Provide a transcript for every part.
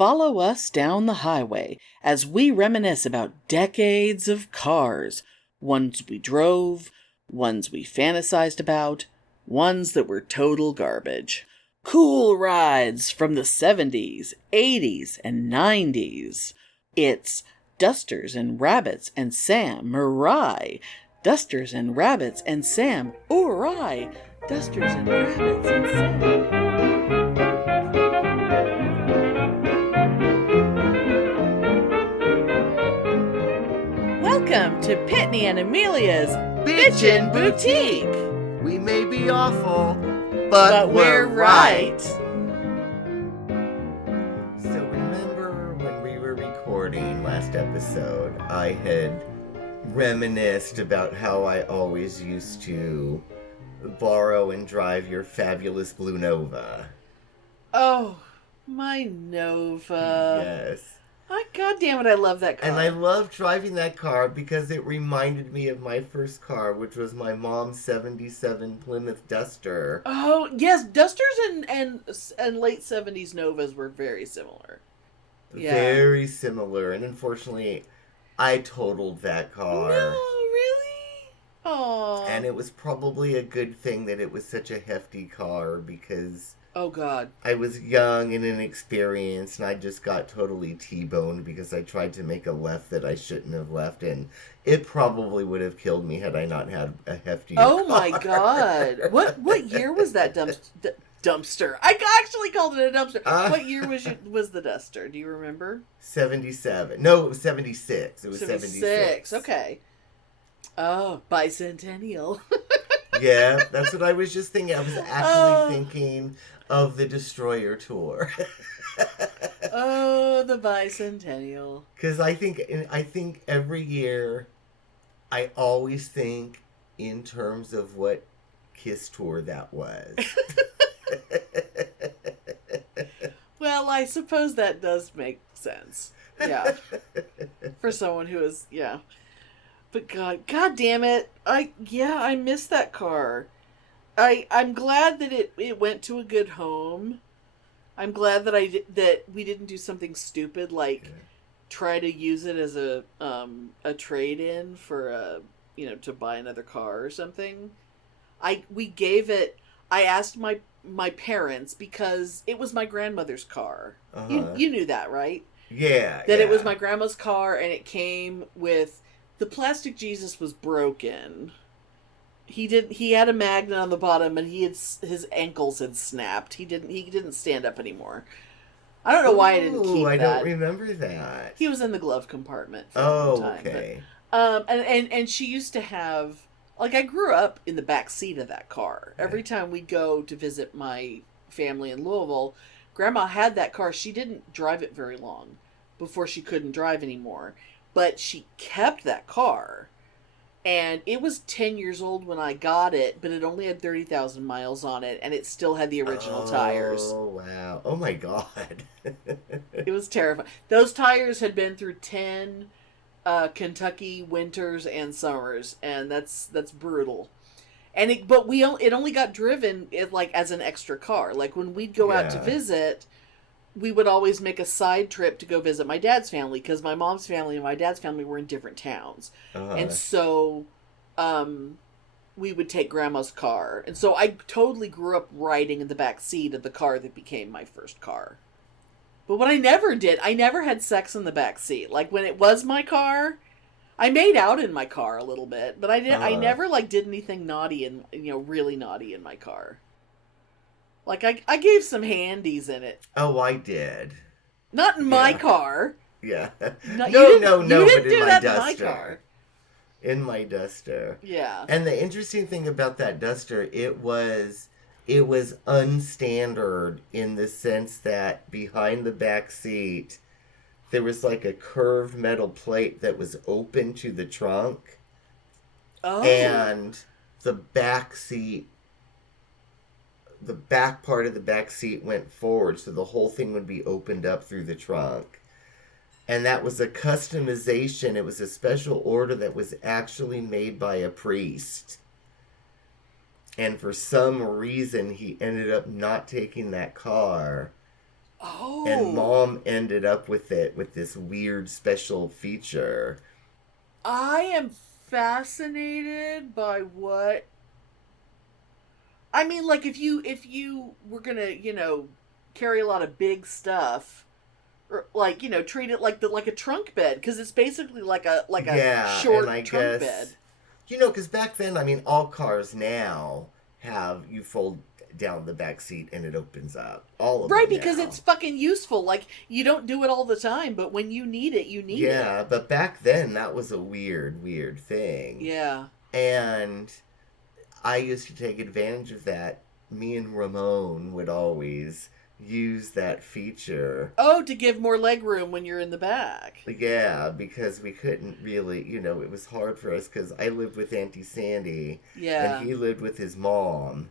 Follow us down the highway as we reminisce about decades of cars, ones we drove, ones we fantasized about, ones that were total garbage. Cool rides from the 70s, 80s, and 90s. It's Dusters and Rabbits and Sam Mirai. Dusters and Rabbits and Sam Mirai. Dusters and Rabbits and Sam. Welcome to Pitney and Amelia's Bitchen Boutique. We may be awful, but we're right. So remember when we were recording last episode, I had reminisced about how I always used to borrow and drive your fabulous blue Nova. Oh, my Nova. Yes. God damn it, I love that car. And I love driving that car because it reminded me of my first car, which was my mom's 77 Plymouth Duster. Oh, yes, Dusters and late 70s Novas were very similar. Yeah. Very similar. And unfortunately, I totaled that car. No, really? Oh. And it was probably a good thing that it was such a hefty car because... Oh, God. I was young and inexperienced, and I just got totally T-boned because I tried to make a left that I shouldn't have left, and it probably would have killed me had I not had a hefty car. Oh, my God. What year was that dumpster? I actually called it a dumpster. What year was the Duster? Do you remember? 77. No, it was 76. It was 76. Okay. Oh, bicentennial. Yeah, that's what I was just thinking. I was actually thinking of the Destroyer Tour. Oh, the bicentennial. Because I think every year, I always think in terms of what Kiss tour that was. Well, I suppose that does make sense. Yeah. For someone who is, yeah. But God damn it. I miss that car. I'm glad that it went to a good home. I'm glad that we didn't do something stupid like try to use it as a trade-in for to buy another car or something. I asked my parents because it was my grandmother's car. Uh-huh. You knew that, right? Yeah. That it was my grandma's car and it came with the plastic Jesus was broken. He had a magnet on the bottom and his ankles had snapped. He didn't stand up anymore. I don't know why I didn't keep that. I don't remember that. He was in the glove compartment for a long time. Okay. But, and she used to have, like, I grew up in the back seat of that car. Every time we'd go to visit my family in Louisville, Grandma had that car. She didn't drive it very long before she couldn't drive anymore. But she kept that car, and it was 10 years old when I got it, but it only had 30,000 miles on it, and it still had the original tires. Oh, wow. Oh, my God. It was terrifying. Those tires had been through 10 Kentucky winters and summers, and that's brutal. And it only got driven as an extra car. Like, when we'd go out to visit... we would always make a side trip to go visit my dad's family because my mom's family and my dad's family were in different towns. Uh-huh. And so we would take Grandma's car. And so I totally grew up riding in the back seat of the car that became my first car. But what I never did, I never had sex in the back seat. Like, when it was my car, I made out in my car a little bit, but I never did anything naughty and really naughty in my car. Like, I gave some handies in it. Oh, I did. Not in my car. Yeah. No, but in my Duster. In my car. In my Duster. Yeah. And the interesting thing about that Duster, it was unstandard in the sense that behind the back seat, there was like a curved metal plate that was open to the trunk. Oh. And the back seat... the back part of the back seat went forward, so the whole thing would be opened up through the trunk. And that was a customization. It was a special order that was actually made by a priest. And for some reason, he ended up not taking that car And Oh. Mom ended up with it with this weird special feature. I am fascinated by what I mean, like if you were gonna, carry a lot of big stuff, or like, treat it like a trunk bed, because it's basically like a Yeah, and short I trunk bed. guess, because back then, I mean, all cars now have you fold down the back seat and it opens up. All of Right, them because now. it's fucking useful. Like, you don't do it all the time, but when you need it, you need it. Yeah, but back then that was a weird, weird thing. Yeah. And I used to take advantage of that. Me and Ramon would always use that feature. Oh, to give more leg room when you're in the back. Yeah, because we couldn't really, it was hard for us because I lived with Auntie Sandy Yeah. and he lived with his mom.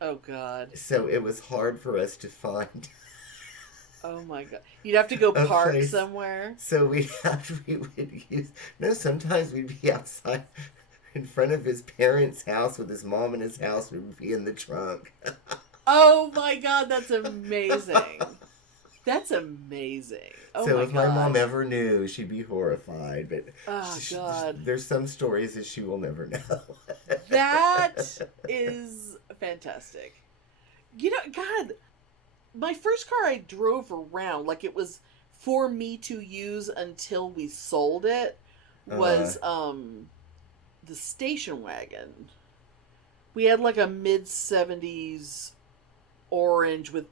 Oh, God. So it was hard for us to find Oh, my God. You'd have to go a park place. somewhere. So we would use, no, sometimes we'd be outside in front of his parents' house with his mom in his house. We would be in the trunk. Oh, my God. That's amazing. That's amazing. Oh, so my if God. my mom ever knew, she'd be horrified. But Oh, God. there's some stories that she will never know. That is fantastic. God, my first car I drove around, like it was for me to use until we sold it, was the station wagon. We had like a mid-70s orange with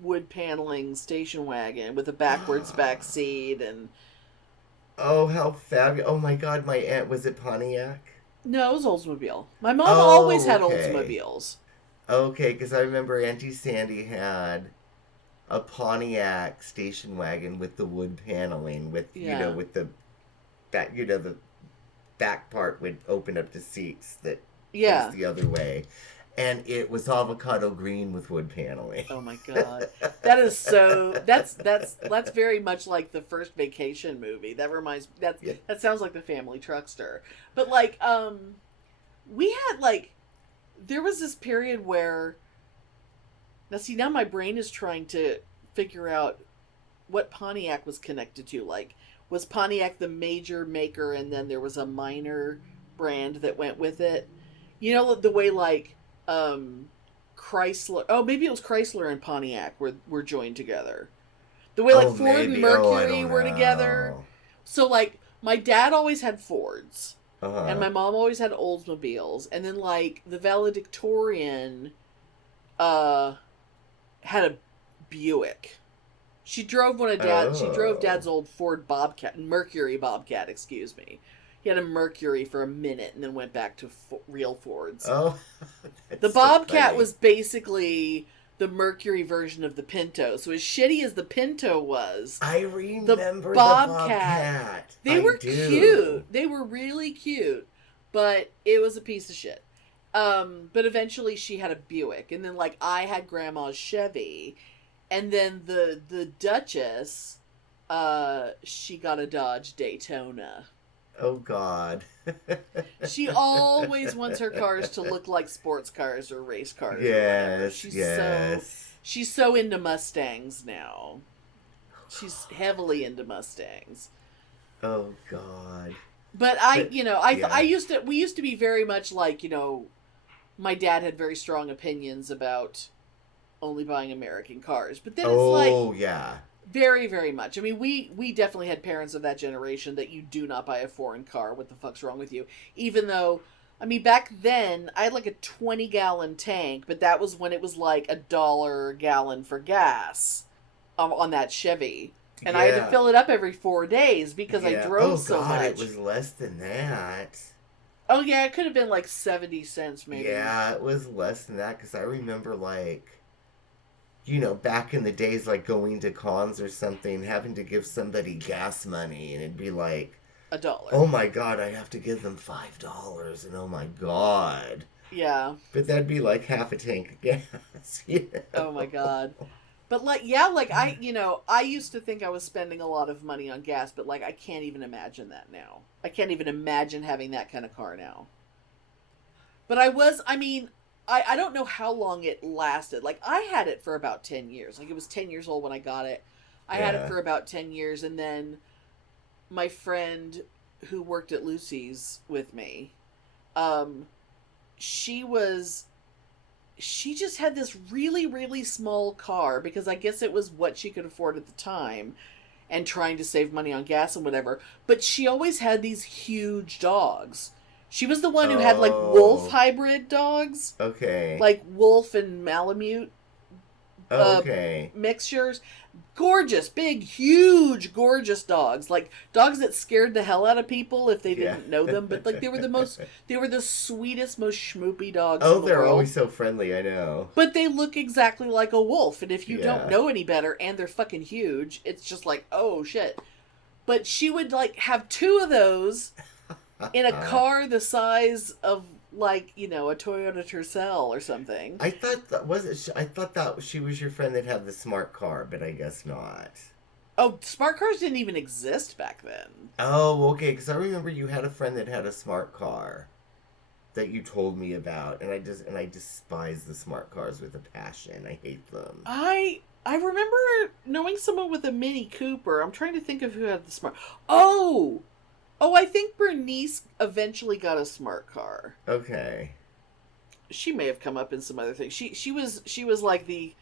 wood paneling station wagon with a backwards back seat, and Oh, how fabulous. Oh my God, my aunt, was it Pontiac? no, it was Oldsmobile. My mom always had okay. Oldsmobiles. Okay, because I remember Auntie Sandy had a Pontiac station wagon with the wood paneling, with with the back, the back part would open up to seats that Yeah. face the other way, and it was avocado green with wood paneling. Oh my God, that is so. That's very much like the first Vacation movie. That reminds that sounds like the Family Truckster. But like, we had like, there was this period where. Now my brain is trying to figure out what Pontiac was connected to. Like, was Pontiac the major maker, and then there was a minor brand that went with it? You know, the way like. Chrysler. Oh, maybe it was Chrysler and Pontiac were joined together. The way like Ford and Mercury were together. So like my dad always had Fords, and my mom always had Oldsmobiles, and then like the valedictorian, had a Buick. She drove one of Dad. She drove Dad's old Ford Bobcat, Mercury Bobcat. Excuse me. He had a Mercury for a minute and then went back to real Fords. Oh, the Bobcat was basically the Mercury version of the Pinto. So as shitty as the Pinto was, I remember the Bobcat. They were cute. They were really cute, but it was a piece of shit. But eventually she had a Buick, and then like I had Grandma's Chevy, and then the Duchess, she got a Dodge Daytona. Oh God. She always wants her cars to look like sports cars or race cars. Yes, she's so into Mustangs now. She's heavily into Mustangs. Oh God. But we used to be very much like, my dad had very strong opinions about only buying American cars. But then it's yeah. Very, very much. I mean, we definitely had parents of that generation that you do not buy a foreign car. What the fuck's wrong with you? Even though, I mean, back then, I had like a 20-gallon tank, but that was when it was like $1 a gallon for gas on that Chevy. And I had to fill it up every 4 days because I drove so much. It was less than that. Oh, yeah, it could have been like 70 cents maybe. Yeah, it was less than that because I remember like... back in the days, like going to cons or something, having to give somebody gas money, and it'd be like $1. Oh my God, I have to give them $5, and oh my God. Yeah. But that'd be like half a tank of gas. Oh my God. But like, yeah, like I used to think I was spending a lot of money on gas, but like I can't even imagine that now. I can't even imagine having that kind of car now. But I don't know how long it lasted. Like, I had it for about 10 years. Like, it was 10 years old when I got it. I had it for about 10 years, and then my friend who worked at Lucy's with me, she just had this really, really small car, because I guess it was what she could afford at the time, and trying to save money on gas and whatever. But she always had these huge dogs. She was the one who had, like, wolf hybrid dogs. Okay. Like wolf and Malamute okay. mixtures. Gorgeous, big, huge, gorgeous dogs. Like, dogs that scared the hell out of people if they didn't know them. But, like, they were the sweetest, most schmoopy dogs in the they're world. always so friendly, I know. But they look exactly like a wolf. And if you don't know any better, and they're fucking huge, it's just like, oh, shit. But she would, like, have 2 of those in a car the size of, like, you know, a Toyota Tercel or something. I thought that she was your friend that had the smart car, but I guess not. Oh, smart cars didn't even exist back then. Oh, okay, because I remember you had a friend that had a smart car that you told me about, and I despise the smart cars with a passion. I hate them. I remember knowing someone with a Mini Cooper. I'm trying to think of who had the smart... Oh, I think Bernice eventually got a smart car. Okay. She may have come up in some other things. She was like the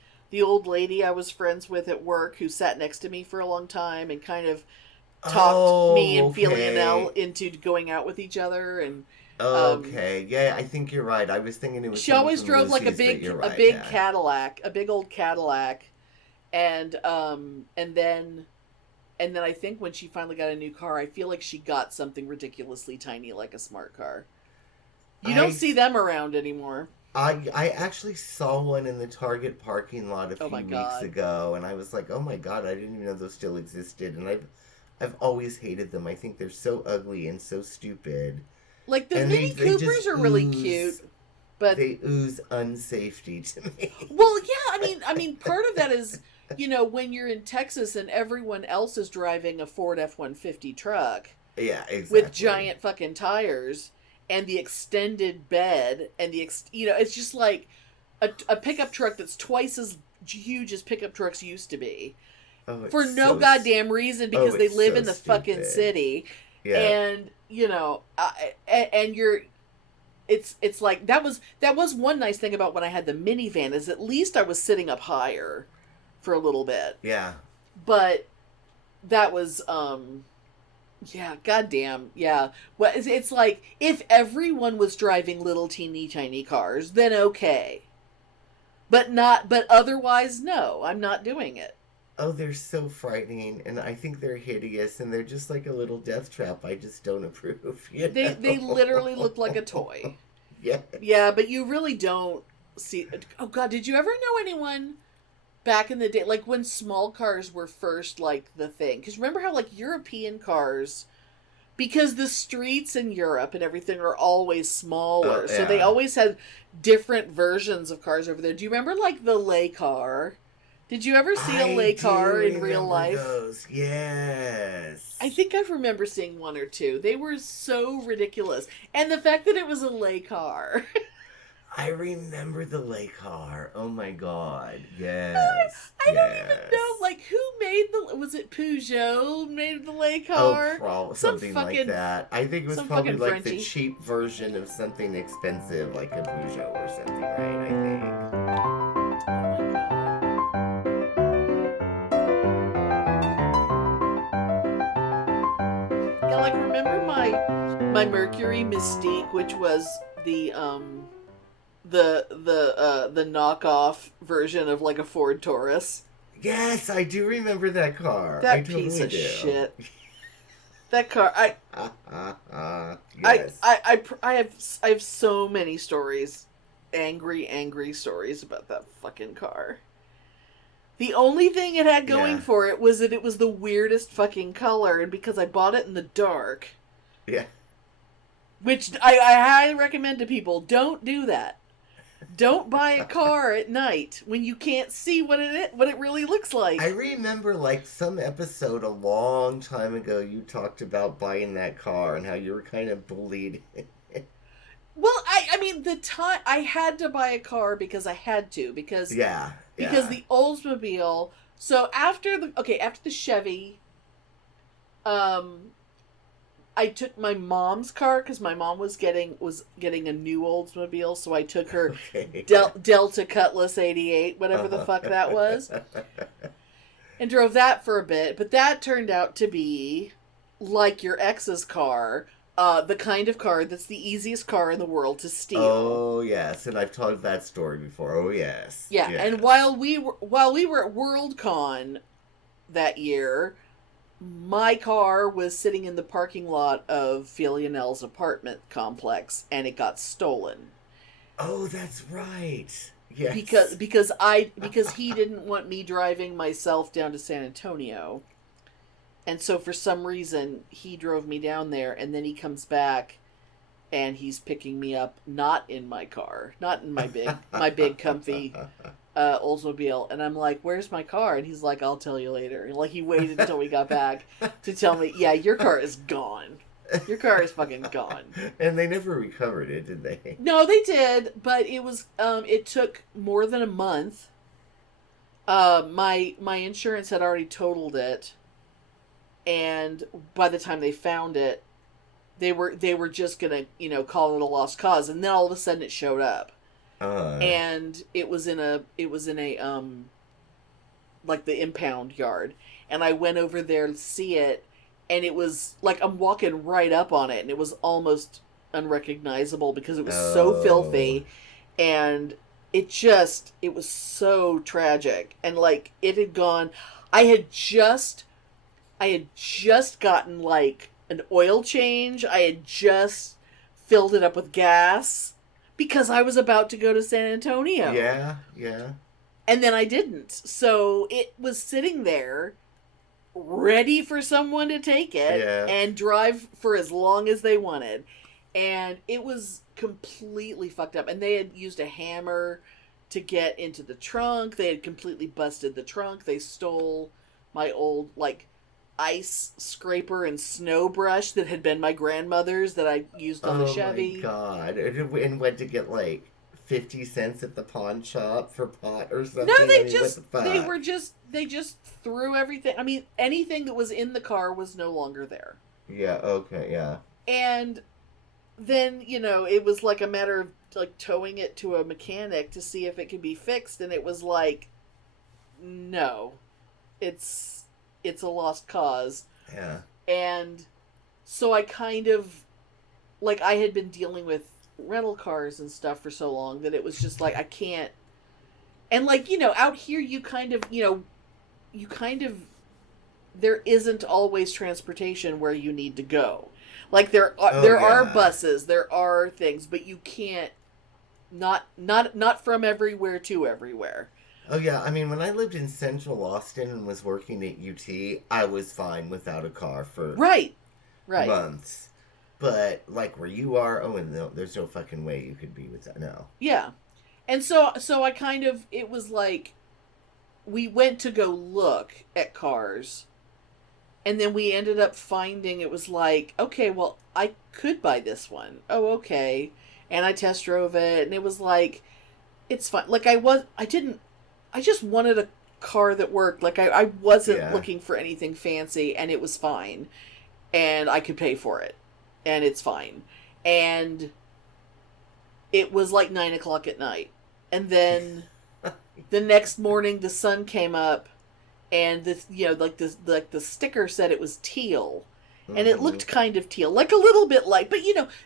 old lady I was friends with at work who sat next to me for a long time and kind of talked me and Felianelle into going out with each other. And okay, yeah, I think you're right. I was thinking it was. She always drove like a big Cadillac, a big old Cadillac, and then I think when she finally got a new car, I feel like she got something ridiculously tiny like a smart car. You don't see them around anymore. I actually saw one in the Target parking lot a few weeks ago, and I was like, oh my god, I didn't even know those still existed. And I've always hated them. I think they're so ugly and so stupid. Like, the Mini Coopers are really cute, but they ooze unsafety to me. Well, yeah, I mean, part of that is, you know, when you're in Texas and everyone else is driving a Ford F-150 truck. Yeah, exactly. With giant fucking tires and the extended bed and you know, it's just like a pickup truck that's twice as huge as pickup trucks used to be. For no goddamn reason, because they live in the fucking city. Yeah. And, you know, and it's like, that was one nice thing about when I had the minivan, is at least I was sitting up higher for a little bit. Yeah. But that was, yeah, goddamn, yeah. Well, it's like, if everyone was driving little teeny tiny cars, then okay. But otherwise, no, I'm not doing it. Oh, they're so frightening, and I think they're hideous, and they're just like a little death trap. I just don't approve. You know? They literally look like a toy. Yeah. Yeah, but you really don't see... Oh, God, did you ever know anyone back in the day, like when small cars were first, like, the thing? Because remember how, like, European cars... Because the streets in Europe and everything are always smaller, so they always had different versions of cars over there. Do you remember, like, the lay car? Did you ever see a lay car in real life? Those. Yes. I think I remember seeing one or two. They were so ridiculous. And the fact that it was a lay car. I remember the lay car. Oh my god. Yes. I don't even know, like, who made was it Peugeot made the lay car? Oh, probably something like that. I think it was probably like the cheap version of something expensive, like a Peugeot or something, right? I think. Yeah, like, remember my Mercury Mystique, which was the knockoff version of, like, a Ford Taurus. Yes, I do remember that car. That piece of shit. That car, yes. I have so many stories, angry stories about that fucking car. The only thing it had going for it was that it was the weirdest fucking color, and because I bought it in the dark. Yeah. Which I highly recommend to people, don't do that. Don't buy a car at night when you can't see what it really looks like. I remember, like, some episode a long time ago, you talked about buying that car and how you were kind of bullied. Well, I mean, mean, the time I had to buy a car because I had to because the Oldsmobile. So after the Chevy, I took my mom's car because my mom was getting a new Oldsmobile, so I took her Delta Cutlass 88, whatever the fuck that was, and drove that for a bit. But that turned out to be like your ex's car, the kind of car that's the easiest car in the world to steal. Oh yes, and I've told that story before. Oh yes, yeah. Yes. And while we were at Worldcon that year, my car was sitting in the parking lot of Fionel's apartment complex, and it got stolen. Oh, that's right. Yes. Because he didn't want me driving myself down to San Antonio. And so for some reason he drove me down there, and then he comes back and he's picking me up not in my car, not in my big comfy Oldsmobile, and I'm like, "Where's my car?" And he's like, "I'll tell you later." And like he waited until we got back to tell me, "Yeah, your car is gone. Your car is fucking gone." And they never recovered it, did they? No, they did, but it was it took more than a month. My insurance had already totaled it, and by the time they found it, they were just gonna call it a lost cause, and then all of a sudden it showed up. And it was in a like the impound yard, and I went over there to see it, and it was like I'm walking right up on it, and it was almost unrecognizable because it was so filthy, and it was so tragic, and like it had gone. I had just gotten like an oil change. I had just filled it up with gas. Because I was about to go to San Antonio. Yeah, yeah. And then I didn't. So it was sitting there, ready for someone to take it and drive for as long as they wanted. And it was completely fucked up. And they had used a hammer to get into the trunk. They had completely busted the trunk. They stole my old, like, ice scraper and snow brush that had been my grandmother's that I used on the Chevy. Oh my God. And went to get like 50 cents at the pawn shop for pot or something? No, they just threw everything. I mean, anything that was in the car was no longer there. Yeah, okay, yeah. And then, it was like a matter of like towing it to a mechanic to see if it could be fixed, and it was like, no. It's a lost cause. Yeah. And so I kind of, like, I had been dealing with rental cars and stuff for so long that it was just like, I can't. And like, out here you kind of, there isn't always transportation where you need to go. Like there are buses, there are things, but you can't, not from everywhere to everywhere. Oh, yeah. I mean, when I lived in Central Austin and was working at UT, I was fine without a car for months. But, like, where you are, no, there's no fucking way you could be with that. No. Yeah. And so I kind of, it was like, we went to go look at cars, and then we ended up finding, it was like, okay, well, I could buy this one. Oh, okay. And I test drove it, and it was like, it's fine. Like, I just wanted a car that worked. Like, I wasn't looking for anything fancy, and it was fine. And I could pay for it. And it's fine. And it was like 9 o'clock at night. And then the next morning, the sun came up, and the sticker said it was teal. And it looked kind of teal. Like a little bit like, but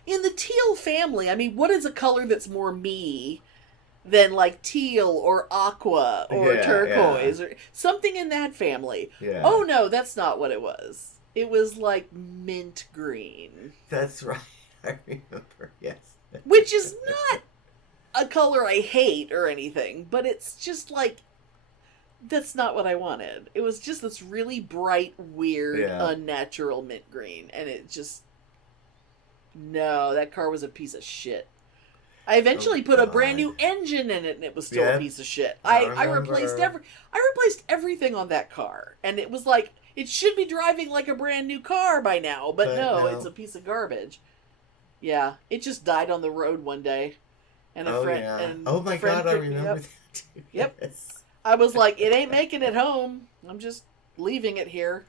in the teal family, I mean, what is a color that's more me than like teal or aqua or turquoise or something in that family? Yeah. Oh no, that's not what it was. It was like mint green. That's right. I remember, yes. Which is not a color I hate or anything, but it's just like, that's not what I wanted. It was just this really bright, weird, unnatural mint green. And it just, no, that car was a piece of shit. I eventually put a brand new engine in it, and it was still a piece of shit. I replaced everything on that car, and it was like, it should be driving like a brand new car by now, but no, it's a piece of garbage. Yeah, it just died on the road one day. And a Oh, friend. yeah. And Oh, my friend God, I picked me remember up. that, too. Yep. Yes. I was like, it ain't making it home. I'm just leaving it here.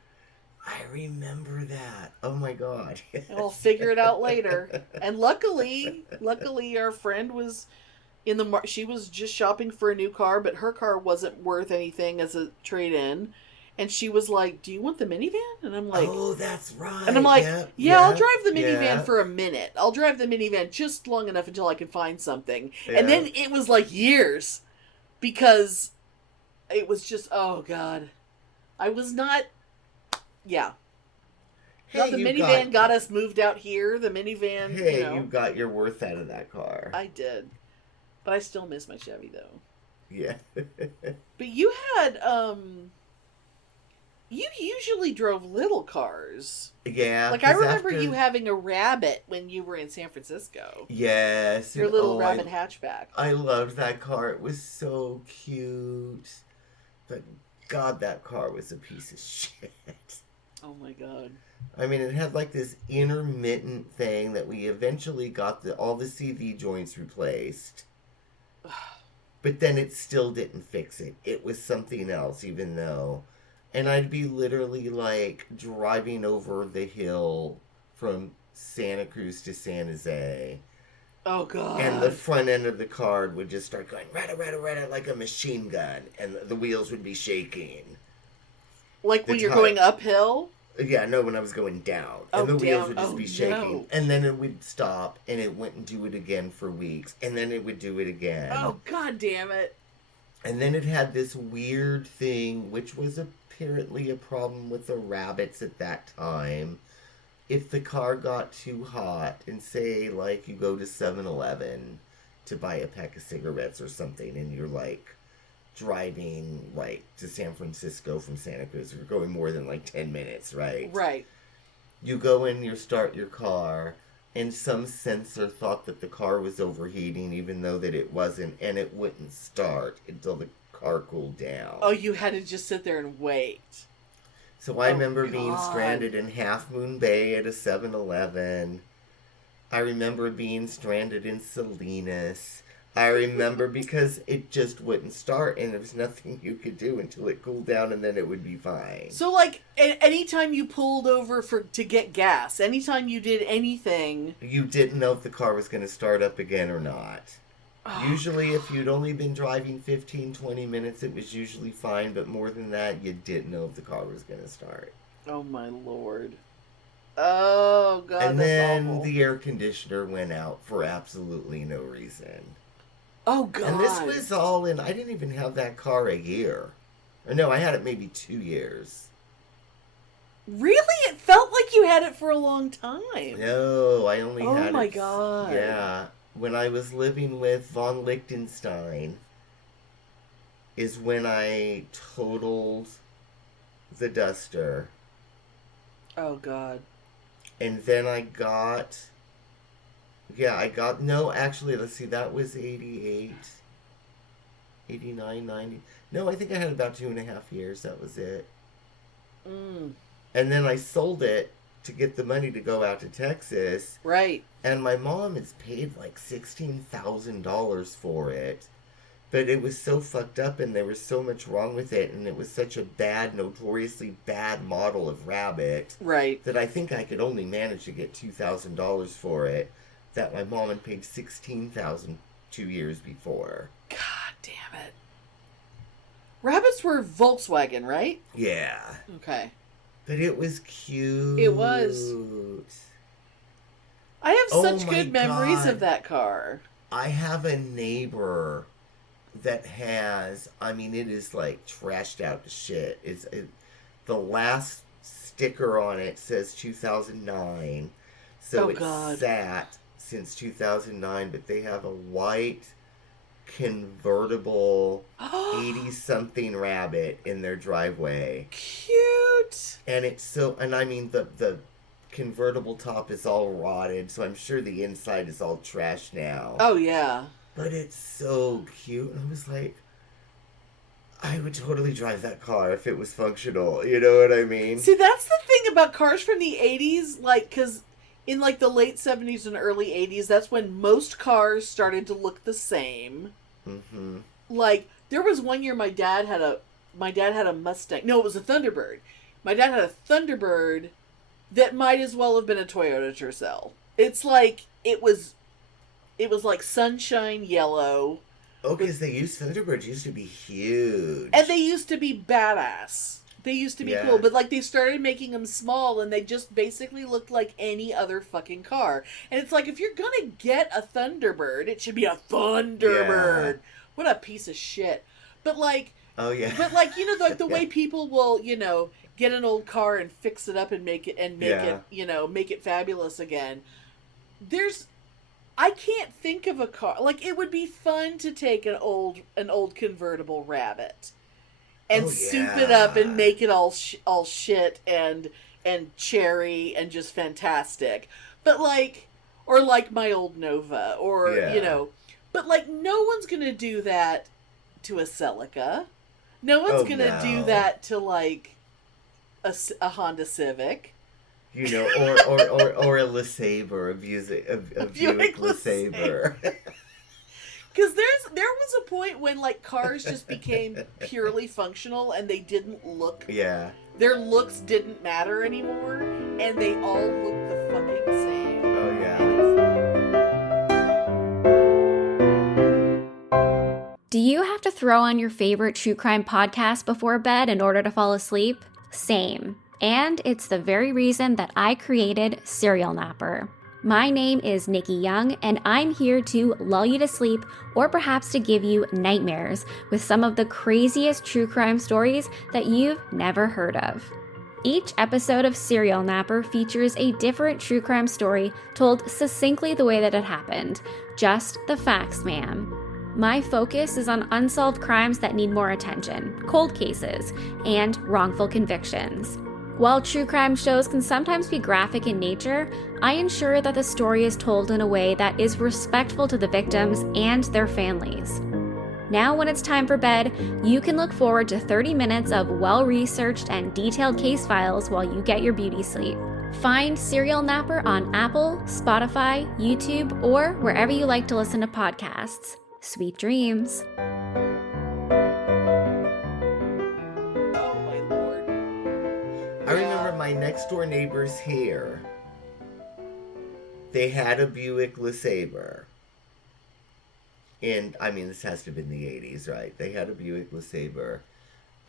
I remember that. Oh, my God. Yes. And we'll figure it out later. And luckily, our friend was in the she was just shopping for a new car, but her car wasn't worth anything as a trade-in. And she was like, "Do you want the minivan?" And I'm like, "Oh, that's right." And I'm like, Yep, "Yeah, I'll yep, drive the minivan yep. for a minute. I'll drive the minivan just long enough until I can find something." Yep. And then it was like years because it was just, oh God. I was not, yeah. Hey, Now the minivan got us moved out here. The minivan, Hey, you got your worth out of that car. I did. But I still miss my Chevy, though. Yeah. But you had, you usually drove little cars. Yeah. Like, I remember you having a Rabbit when you were in San Francisco. Yes. Your little Rabbit hatchback. I loved that car. It was so cute. But, God, that car was a piece of shit. Oh, my God. I mean, it had like this intermittent thing that we eventually got all the CV joints replaced. But then it still didn't fix it. It was something else, even though. And I'd be literally like driving over the hill from Santa Cruz to San Jose. Oh, God. And the front end of the car would just start going rata, rata, rata, like a machine gun. And the wheels would be shaking. Like when you're going uphill? Yeah, no, when I was going down. And the wheels would just be shaking. No. And then it would stop, and it wouldn't do it again for weeks. And then it would do it again. Oh, God damn it. And then it had this weird thing, which was apparently a problem with the Rabbits at that time. If the car got too hot, and say, like, you go to 7-Eleven to buy a pack of cigarettes or something, and you're, like, driving, like, to San Francisco from Santa Cruz. You're going more than, like, 10 minutes, right? Right. You go in, you start your car, and some sensor thought that the car was overheating, even though that it wasn't, and it wouldn't start until the car cooled down. Oh, you had to just sit there and wait. So I remember being stranded in Half Moon Bay at a 7-Eleven. I remember being stranded in Salinas. I remember because it just wouldn't start, and there was nothing you could do until it cooled down, and then it would be fine. So, like, anytime you pulled over to get gas, anytime you did anything... You didn't know if the car was going to start up again or not. Oh, usually, if you'd only been driving 15, 20 minutes, it was usually fine, but more than that, you didn't know if the car was going to start. Oh, my Lord. Oh, God, and that's then awful. The air conditioner went out for absolutely no reason. Oh, God. And this was all in... I didn't even have that car a year. Or no, I had it maybe 2 years. Really? It felt like you had it for a long time. No, I only had it... Oh, my God. Yeah. When I was living with von Lichtenstein is when I totaled the Duster. Oh, God. And then I got... Yeah, no, actually, let's see, that was 88, 89, 90. No, I think I had about 2.5 years, that was it. Mm. And then I sold it to get the money to go out to Texas. Right. And my mom has paid like $16,000 for it. But it was so fucked up, and there was so much wrong with it, and it was such a bad, notoriously bad model of Rabbit. Right. That I think I could only manage to get $2,000 for it. That my mom had paid $16,000 2 years before. God damn it. Rabbits were Volkswagen, right? Yeah. Okay. But it was cute. It was. I have such good memories of that car. I have a neighbor that has, I mean, it is like trashed out to shit. The last sticker on it says 2009. So it's sat since 2009, but they have a white convertible 80-something Rabbit in their driveway. Cute. And it's so, and I mean, the convertible top is all rotted, so I'm sure the inside is all trashed now. Oh, yeah. But it's so cute. And I was like, I would totally drive that car if it was functional. You know what I mean? See, that's the thing about cars from the 80s, like, because in like the late 70s and early 80s, that's when most cars started to look the same. Mm-hmm. Like, there was one year my dad had a Mustang. No, it was a Thunderbird. My dad had a Thunderbird that might as well have been a Toyota Tercel. It's like, it was like sunshine yellow. Oh, because Thunderbirds used to be huge. And they used to be badass. They used to be cool, but like they started making them small and they just basically looked like any other fucking car. And it's like, if you're gonna get a Thunderbird, it should be a Thunderbird. Yeah. What a piece of shit. But like, oh yeah. But like, you know, like the way people will, you know, get an old car and fix it up and make it, you know, make it fabulous again. I can't think of a car. Like, it would be fun to take an old convertible Rabbit and soup it up and make it all shit and cherry and just fantastic. But like, or like my old Nova, or you know, but like, no one's gonna do that to a Celica. No one's gonna do that to like a Honda Civic. You know, or a LeSabre, a Buick LeSabre. Because there was a point when like cars just became purely functional and they didn't look. Yeah. Their looks didn't matter anymore, and they all looked the fucking same. Oh yeah. Do you have to throw on your favorite true crime podcast before bed in order to fall asleep? Same. And it's the very reason that I created Serial Napper. My name is Nikki Young, and I'm here to lull you to sleep or perhaps to give you nightmares with some of the craziest true crime stories that you've never heard of. Each episode of Serial Napper features a different true crime story told succinctly the way that it happened. Just the facts, ma'am. My focus is on unsolved crimes that need more attention, cold cases, and wrongful convictions. While true crime shows can sometimes be graphic in nature, I ensure that the story is told in a way that is respectful to the victims and their families. Now, when it's time for bed, you can look forward to 30 minutes of well-researched and detailed case files while you get your beauty sleep. Find Serial Napper on Apple, Spotify, YouTube, or wherever you like to listen to podcasts. Sweet dreams. I remember my next door neighbors here. They had a Buick LeSabre. And, I mean, this has to have been the 80s, right? They had a Buick LeSabre.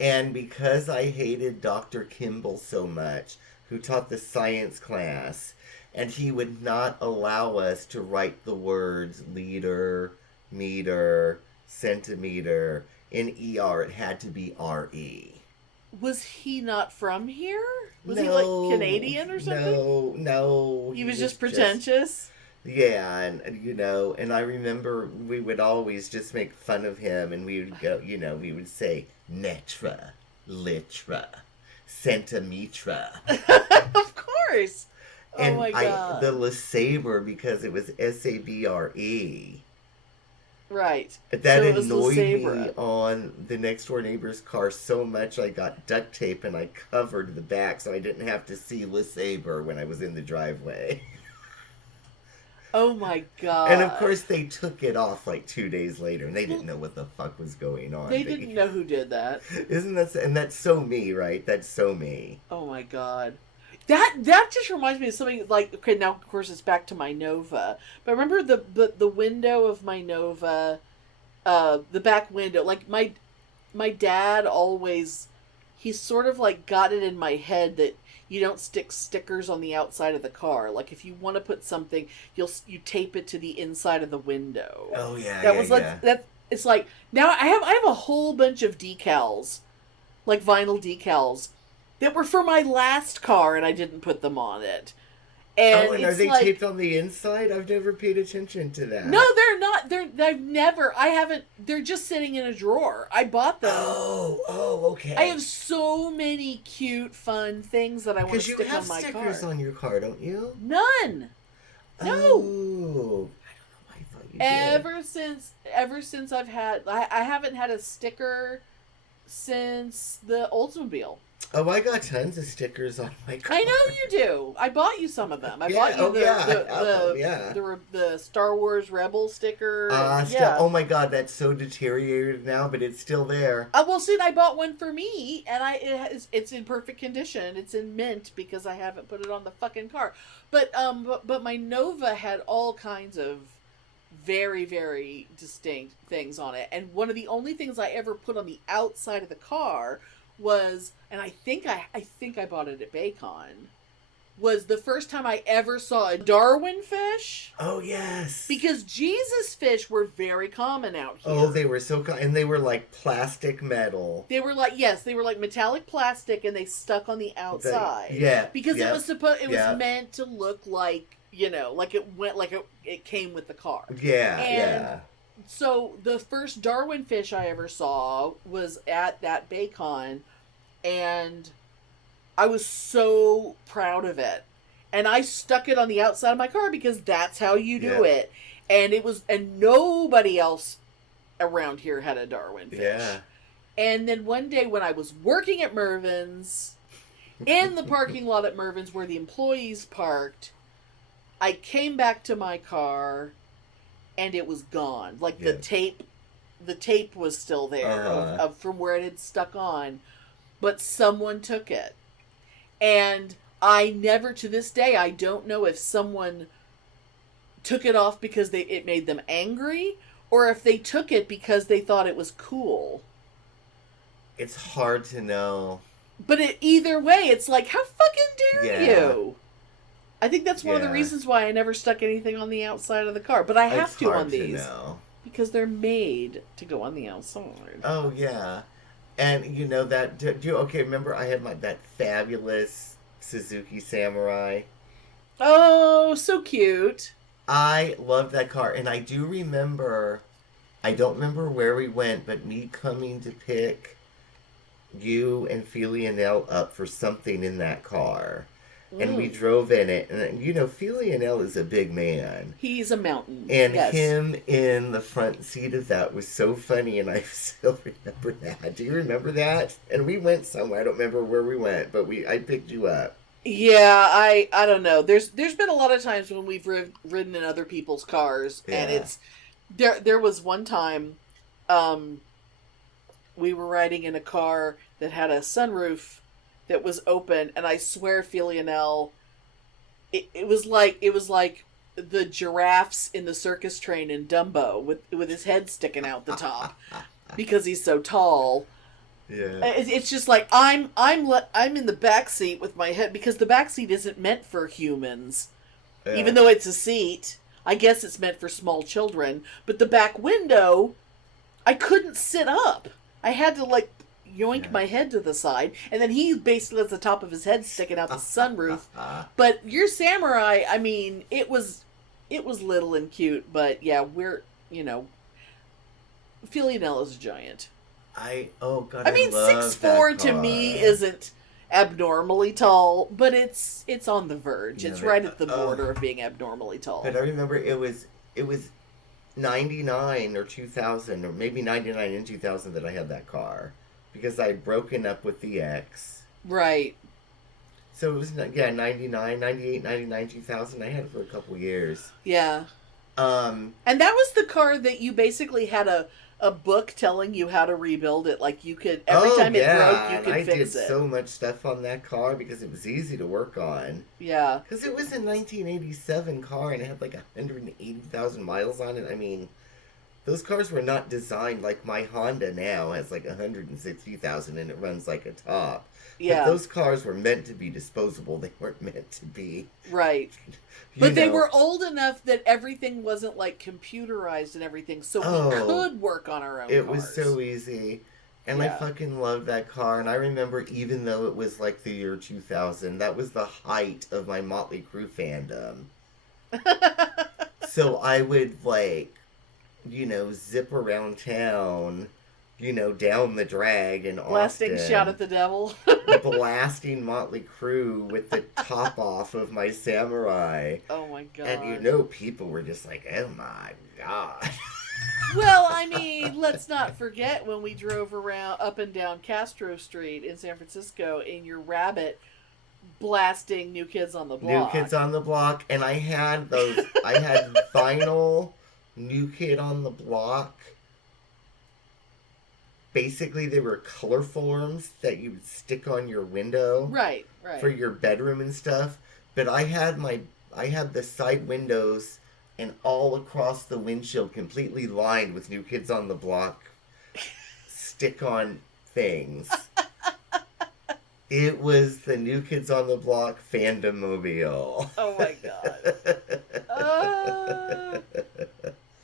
And because I hated Dr. Kimball so much, who taught the science class, and he would not allow us to write the words liter, meter, centimeter in ER, it had to be RE. Was he not from here? Was he like Canadian or something? No. He was just pretentious? Yeah, and you know, and I remember we would always just make fun of him, and we would go, you know, we would say netra, litra, centimetra. Of course. And oh my God. The LeSabre, because it was SABRE. Right. That annoyed me on the next door neighbor's car so much I got duct tape and I covered the back so I didn't have to see LeSabre when I was in the driveway. Oh my God. And of course they took it off like 2 days later and they didn't know what the fuck was going on. They didn't know who did that. And that's so me, right? That's so me. Oh my God. That just reminds me of something like, okay, now of course it's back to my Nova, but remember the window of my Nova, the back window, like my dad always, he sort of like got it in my head that you don't stick stickers on the outside of the car. Like if you want to put something, you tape it to the inside of the window. Oh yeah. That it's like, now I have a whole bunch of decals, like vinyl decals, that were for my last car, and I didn't put them on it. And are they like, taped on the inside? I've never paid attention to that. No, they're not. They're just sitting in a drawer. I bought them. Oh, okay. I have so many cute, fun things that I want to stick on my car. Because you have stickers on your car, don't you? None. No. Oh, I don't know why I thought you did. Ever since I haven't had a sticker since the Oldsmobile. Oh, I got tons of stickers on my car. I know you do. I bought you some of them. I bought you the Star Wars Rebel sticker. Oh my God, that's so deteriorated now, but it's still there. Well, soon I bought one for me, and it's in perfect condition. It's in mint because I haven't put it on the fucking car. But my Nova had all kinds of very, very distinct things on it, and one of the only things I ever put on the outside of the car was, and I think I bought it at Baycon, was the first time I ever saw a Darwin fish. Oh, yes. Because Jesus fish were very common out here. Oh, they were so common. And they were like plastic metal. They were like metallic plastic, and they stuck on the outside. Because it was meant to look like, like it came with the car. So the first Darwin fish I ever saw was at that Baycon, and I was so proud of it. And I stuck it on the outside of my car because that's how you do it. And nobody else around here had a Darwin fish. Yeah. And then one day when I was working at Mervin's, in the parking lot at Mervin's where the employees parked, I came back to my car and it was gone. Like the tape was still there of from where it had stuck on, but someone took it. And I never, to this day, I don't know if someone took it off because it made them angry, or if they took it because they thought it was cool. It's hard to know. But either way, it's like, how fucking dare you? I think that's one of the reasons why I never stuck anything on the outside of the car. But I have to on these. Because they're made to go on the outside. Oh, yeah. And remember I had that fabulous Suzuki Samurai? Oh, so cute. I loved that car. And I do remember, I don't remember where we went, but me coming to pick you and Filianelle up for something in that car. And we drove in it. And, Filianelle is a big man. He's a mountain. And him in the front seat of that was so funny. And I still remember that. Do you remember that? And we went somewhere. I don't remember where we went. But I picked you up. Yeah, I don't know. There's been a lot of times when we've ridden in other people's cars. Yeah. And it's... There was one time... we were riding in a car that had a sunroof that was open, and I swear, Filianelle, it was like the giraffes in the circus train in Dumbo with his head sticking out the top because he's so tall. Yeah, it's just like I'm in the back seat with my head, because the back seat isn't meant for humans, even though it's a seat. I guess it's meant for small children, but the back window, I couldn't sit up. I had to yoink my head to the side, and then he basically has the top of his head sticking out the sunroof. But your Samurai, I mean, it was little and cute, but yeah, we're Filianelle is a giant. I mean, 6'4" to me isn't abnormally tall, but it's on the verge. It's right at the border of being abnormally tall. But I remember it was 99 or 2000, or maybe 99 and 2000 that I had that car. Because I had broken up with the ex. Right. So it was, 99, 98, 99, 2000. I had it for a couple years. Yeah. And that was the car that you basically had a book telling you how to rebuild it. Like, you could, every time it broke, you could fix it. I did so much stuff on that car because it was easy to work on. Yeah. Because it was a 1987 car and it had 180,000 miles on it. I mean... Those cars were not designed like my Honda now has 160,000 and it runs like a top. Yeah. But those cars were meant to be disposable. They weren't meant to be. Right. But they were old enough that everything wasn't computerized and everything, so we could work on our own It cars. Was so easy. And I fucking loved that car. And I remember, even though it was the year 2000, that was the height of my Motley Crue fandom. So I would zip around town, down the drag in Blasting Austin. Shout at the Devil. Blasting Motley Crue with the top off of my Samurai. Oh my god. And people were just like, oh my god. Well, I mean, let's not forget when we drove around up and down Castro Street in San Francisco in your Rabbit blasting New Kids on the Block. New Kids on the Block, and I had vinyl New Kid on the Block. Basically, they were color forms that you would stick on your window. Right. For your bedroom and stuff. But I had the side windows and all across the windshield completely lined with New Kids on the Block stick-on things. It was the New Kids on the Block fandom-mobile. Oh my god.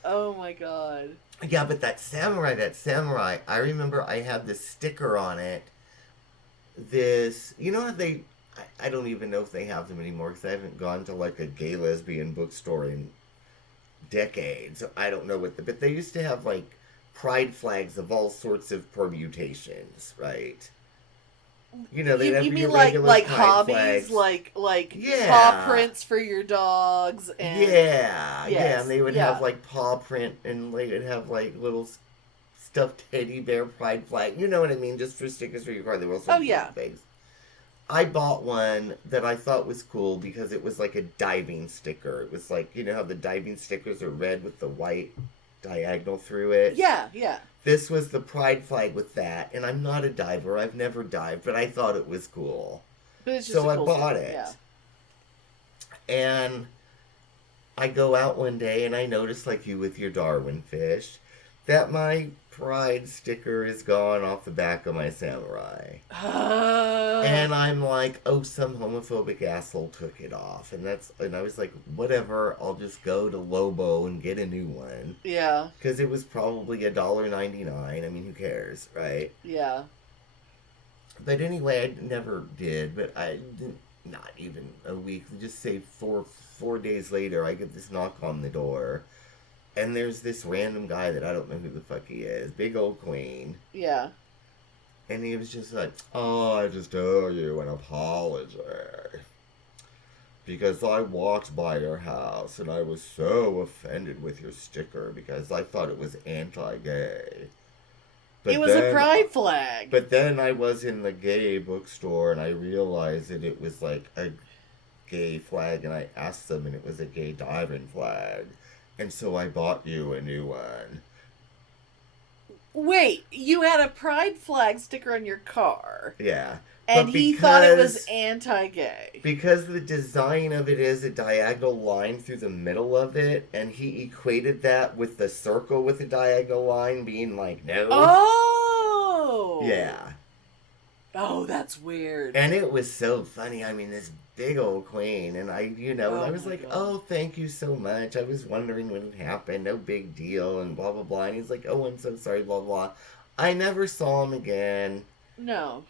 Oh my god. Yeah, but that samurai, I remember I had this sticker on it. You know how I don't even know if they have them anymore because I haven't gone to like a gay lesbian bookstore in decades. I don't know but they used to have like pride flags of all sorts of permutations, right? You know, they have you mean your like pride hobbies, flags. like paw prints for your dogs, and and they would have like paw print, and they would have like little stuffed teddy bear pride flag. You know what I mean? Just for stickers for your car. They were also things. I bought one that I thought was cool because it was like a diving sticker. It was like, you know how the diving stickers are red with the white diagonal through it? Yeah. This was the pride flag with that, and I'm not a diver. I've never dived, but I thought it was cool. But it's just so a cool I bought sticker, it. yeah. And I go out one day and I notice, like you with your Darwin fish, that my pride sticker is gone off the back of my samurai. And I'm like, oh, some homophobic asshole took it off. And I was like, whatever, I'll just go to Lobo and get a new one. Yeah. Because it was probably $1.99. I mean, who cares, right? Yeah. But anyway, I never did. But not even a week. Just say 4 days later, I get this knock on the door. And there's this random guy that I don't know who the fuck he is. Big old queen. Yeah. And he was just like, oh, I just owe you an apology. Because I walked by your house and I was so offended with your sticker because I thought it was anti-gay. It was a pride flag. But then I was in the gay bookstore and I realized that it was like a gay flag. And I asked them and it was a gay diving flag. And so I bought you a new one. Wait, you had a pride flag sticker on your car. Yeah. And he thought it was anti-gay. Because the design of it is a diagonal line through the middle of it, and he equated that with the circle with the diagonal line being like, no. Oh! Yeah. Oh, that's weird. And it was so funny. I mean, this big old queen, and I was like, God. Oh, thank you so much. I was wondering what had happened. No big deal, and blah, blah, blah. And he's like, oh, I'm so sorry, blah, blah. I never saw him again. No.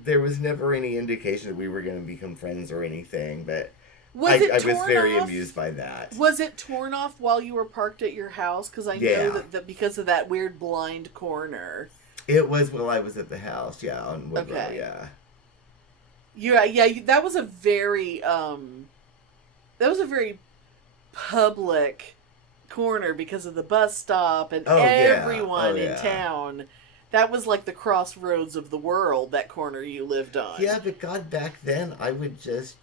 There was never any indication that we were going to become friends or anything, but I was very amused by that. Was it torn off while you were parked at your house? Because I know that because of that weird blind corner. It was while I was at the house, yeah, on Woodrow, yeah. Yeah, that was a very public corner because of the bus stop and everyone in town. That was like the crossroads of the world, that corner you lived on. Yeah, but God, back then I would just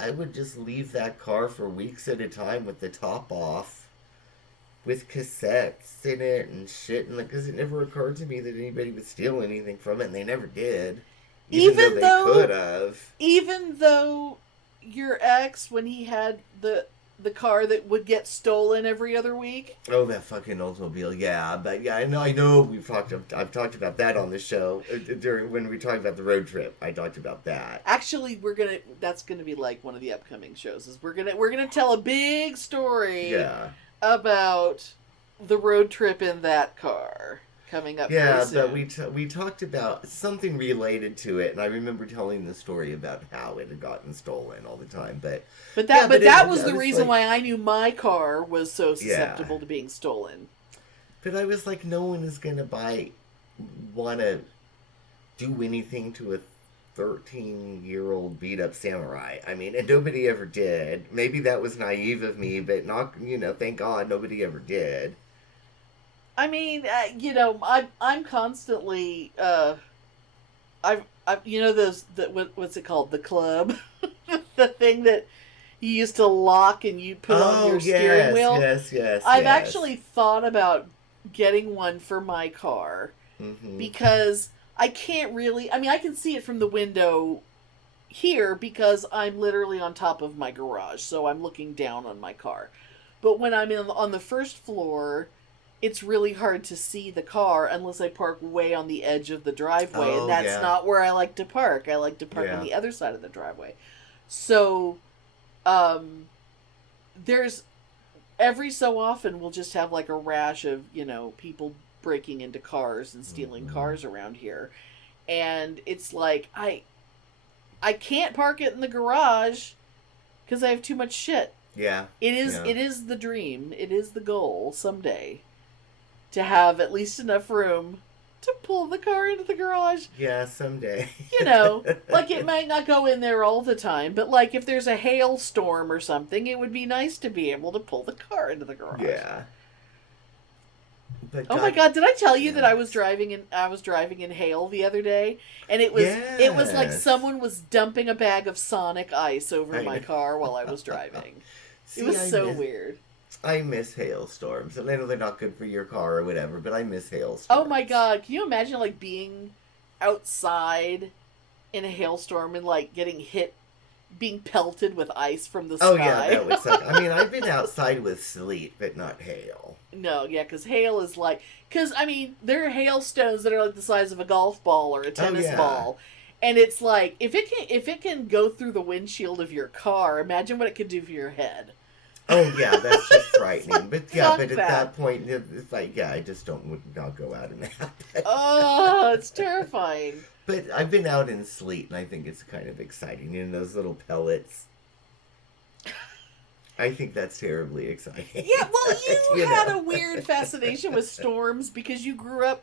leave that car for weeks at a time with the top off. With cassettes in it and shit, and because it never occurred to me that anybody would steal anything from it, and they never did. Even though they could have. Even though your ex, when he had the car that would get stolen every other week. Oh, that fucking Oldsmobile, yeah. But yeah, I know I've talked about that on the show when we talked about the road trip. I talked about that. Actually, that's gonna be like one of the upcoming shows. We're gonna tell a big story. Yeah. About the road trip in that car coming up. Yeah, very soon. but we talked about something related to it, and I remember telling the story about how it had gotten stolen all the time. But that was the reason why I knew my car was so susceptible to being stolen. But I was like, no one is gonna want to do anything to a 13-year-old beat-up samurai. I mean, and nobody ever did. Maybe that was naive of me, but thank God nobody ever did. I mean, I'm constantly, I've what's it called? The club, the thing that you used to lock and you put on your steering wheel. Yes. I've actually thought about getting one for my car because I can't really. I mean, I can see it from the window here because I'm literally on top of my garage, so I'm looking down on my car. But when I'm on the first floor, it's really hard to see the car unless I park way on the edge of the driveway, and that's not where I like to park. I like to park on the other side of the driveway. So, there's every so often we'll just have like a rash of, people breaking into cars and stealing cars around here. And it's like, I can't park it in the garage because I have too much shit. Yeah. It is the dream. It is the goal someday to have at least enough room to pull the car into the garage. Yeah, someday. Like it might not go in there all the time, but like if there's a hailstorm or something, it would be nice to be able to pull the car into the garage. Yeah. But oh my God! Did I tell you that I was driving in hail the other day, and it was like someone was dumping a bag of Sonic ice over my car while I was driving. See, it was so weird. I miss hailstorms, and I know they're not good for your car or whatever, but I miss hailstorms. Oh my God! Can you imagine like being outside in a hailstorm and like getting hit, being pelted with ice from the sky? Oh yeah, that would suck. I mean, I've been outside with sleet, but not hail. No, yeah, because hail is like... Because, I mean, there are hailstones that are like the size of a golf ball or a tennis ball. And it's like, if it can go through the windshield of your car, imagine what it could do for your head. Oh, yeah, that's just frightening. But yeah, Fuck at that point, it's like, I just would not go out in that. Oh, it's terrifying. But I've been out in sleet, and I think it's kind of exciting. Those little pellets... I think that's terribly exciting. Yeah, well, you had a weird fascination with storms because you grew up...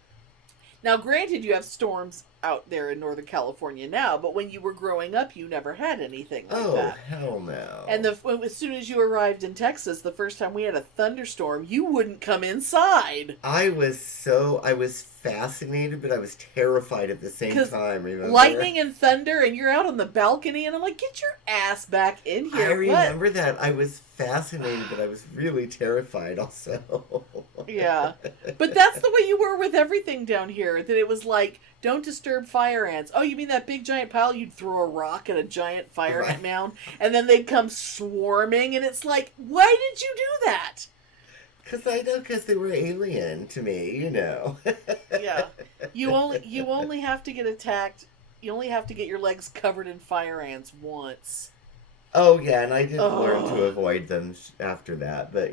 Now, granted, you have storms out there in Northern California now, but when you were growing up, you never had anything like that. Oh, hell no. And as soon as you arrived in Texas, the first time we had a thunderstorm, you wouldn't come inside. I was fascinated, but I was terrified at the same time, remember? Lightning and thunder, and you're out on the balcony, and I'm like, get your ass back in here. I remember that. I was fascinated, but I was really terrified also. Yeah. But that's the way you were with everything down here, that it was like, don't disturb fire ants. Oh, you mean that big giant pile? You'd throw a rock at a giant fire ant mound, and then they'd come swarming, and it's like, why did you do that? Because they were alien to me, Yeah. You only have to get attacked. You only have to get your legs covered in fire ants once. Oh, yeah, and I did learn to avoid them after that, but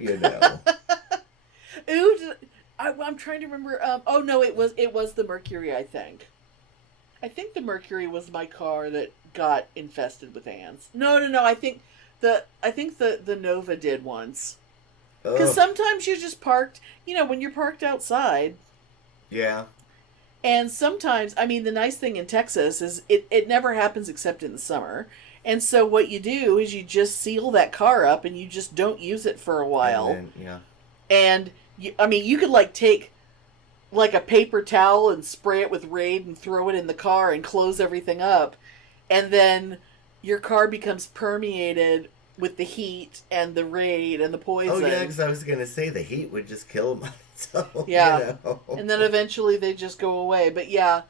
Ooh, I'm trying to remember. Oh no, it was the Mercury. I think the Mercury was my car that got infested with ants. No. I think the Nova did once. Because sometimes you're just parked. When you're parked outside. Yeah. And sometimes, I mean, the nice thing in Texas is it never happens except in the summer. And so what you do is you just seal that car up and you just don't use it for a while. And then, yeah. And you could like take like a paper towel and spray it with Raid and throw it in the car and close everything up. And then your car becomes permeated with the heat and the Raid and the poison. Oh yeah, because I was going to say the heat would just kill them on its own. Yeah. And then eventually they just go away. But yeah,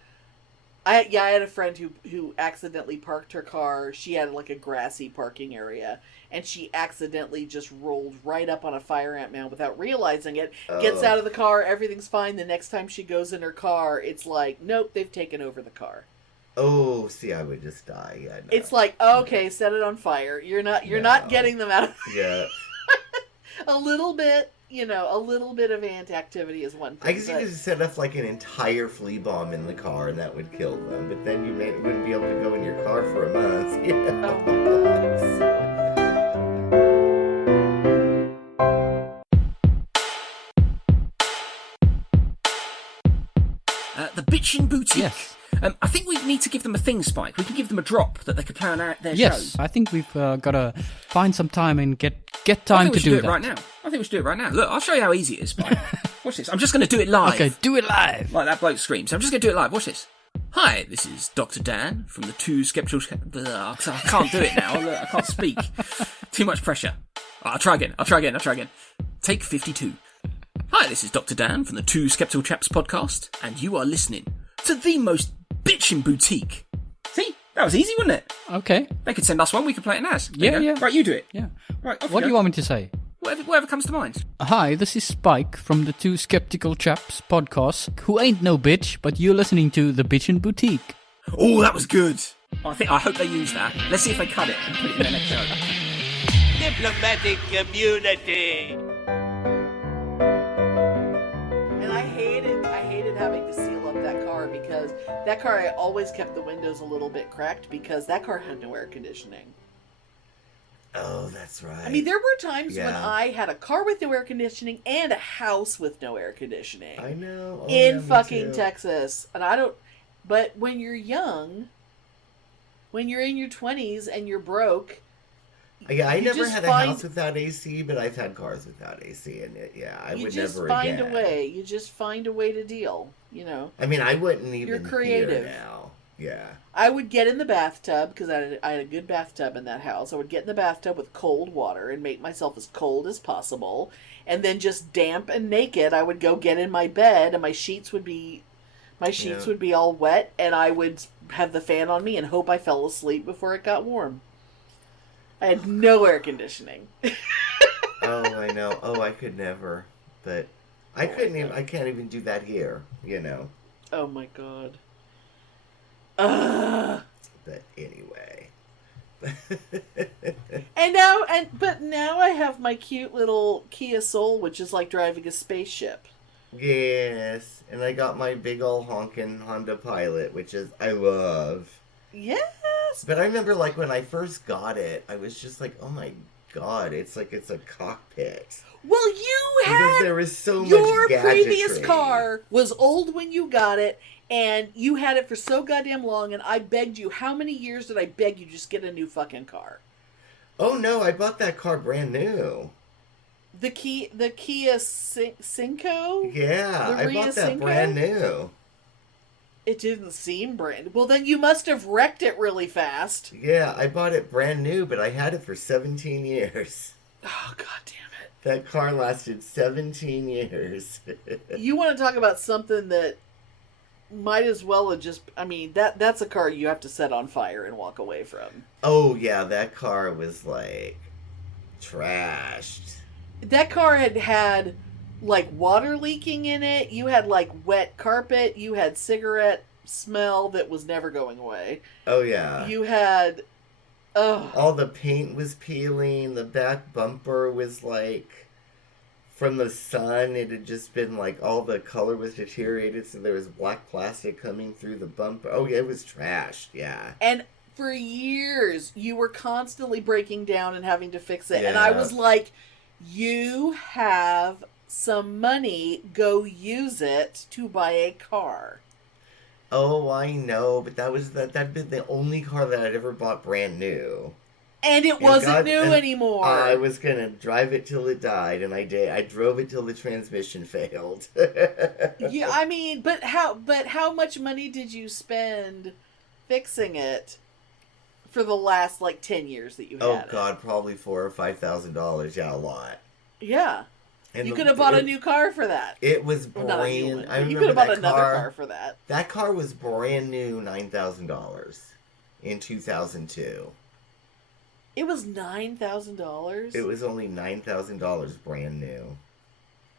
I had a friend who accidentally parked her car. She had like a grassy parking area, and she accidentally just rolled right up on a fire ant mound without realizing it. Gets out of the car, everything's fine. The next time she goes in her car, it's like, nope, they've taken over the car. Oh, see, I would just die. Yeah, no. It's like, okay, set it on fire. You're not getting them out of Yeah. a little bit of ant activity is one thing. I guess you could set up like an entire flea bomb in the car and that would kill them, but then you wouldn't be able to go in your car for a month. Oh my God. The Bitchen Boutique. Yes. I think we need to give them a thing, Spike. We can give them a drop that they could plan out their Yes, show. I think we've got to find some time and get time to do it that. Right now. I think we should do it right now. Look, I'll show you how easy it is, Spike. Watch this. I'm just going to do it live. Okay, do it live. Like that bloke screams. I'm just going to do it live. Watch this. Hi, this is Dr. Dan from the two Skeptical Chaps. I can't do it now. Look, I can't speak. Too much pressure. I'll try again. Take 52. Hi, this is Dr. Dan from the two Skeptical Chaps podcast, and you are listening to the most Bitchen Boutique. See? That was easy, wasn't it? Okay. They could send us one, we could play it as. Yeah. Right, you do it. Yeah. Right, off What do go. you want me to say? Whatever comes to mind. Hi, this is Spike from the two Skeptical Chaps podcast, who ain't no bitch, but you're listening to the Bitchen Boutique. Oh, that was good. I hope they use that. Let's see if they cut it and put it in their next show. Diplomatic community. And I hated having to seal up that car because that car, I always kept the windows a little bit cracked because that car had no air conditioning. Oh, that's right. I mean, there were times when Yeah. I had a car with no air conditioning and a house with no air conditioning. I know. Oh, In yeah, me fucking too. Texas. And I don't... But when you're young, when you're in your 20s and you're broke... Yeah, I you never just had a house without AC, but I've had cars without AC, and I You would just never find again. a way. You just find a way to deal, you know. I mean, I wouldn't even You're creative. hear now. Yeah. I would get in the bathtub, because I had a good bathtub in that house. I would get in the bathtub with cold water and make myself as cold as possible. And then just damp and naked, I would go get in my bed, and my sheets would be all wet, and I would have the fan on me and hope I fell asleep before it got warm. I had no air conditioning. Oh, I know. Oh, I could never. But I couldn't even. I can't even do that here. You know. Oh my god. Ugh. But anyway. But now I have my cute little Kia Soul, which is like driving a spaceship. Yes, and I got my big old honkin' Honda Pilot, which is I love. Yes. But I remember, like, when I first got it, I was just like, oh my god, it's like it's a cockpit. Well, you Because had there was so much your gadgetry. previous car was old when you got it, and you had it for so goddamn long, and I begged you. How many years did I beg you just get a new fucking car? Oh no, I bought that car brand new. The Kia Cinco? Yeah, The I Ria bought that Cinco? brand new. It didn't seem brand. Well, then you must have wrecked it really fast. Yeah, I bought it brand new, but I had it for 17 years. Oh, god damn it. That car lasted 17 years. You want to talk about something that might as well have just... I mean, that's a car you have to set on fire and walk away from. Oh, yeah, that car was, like, trashed. That car had like water leaking in it. You had like wet carpet. You had cigarette smell that was never going away. Oh, yeah. You had... All the paint was peeling. The back bumper was, like... From the sun, it had just been, like, all the color was deteriorated, so there was black plastic coming through the bumper. Oh, yeah, it was trashed, yeah. And for years, you were constantly breaking down and having to fix it. Yeah. And I was like, you have some money, go use it to buy a car. Oh, I know, but that'd been the only car that I'd ever bought brand new. And it wasn't new anymore. I was gonna drive it till it died, and I did. I drove it till the transmission failed. Yeah, I mean, but how much money did you spend fixing it for the last like 10 years that you had it? Oh God, probably $4,000 or $5,000. Yeah, a lot. Yeah, And you could have bought a new car for that. It was Well, not a new brand. one, I but you remember could have bought that another car for that. That car was brand new, $9,000 in 2002. It was $9,000. It was only $9,000 brand new.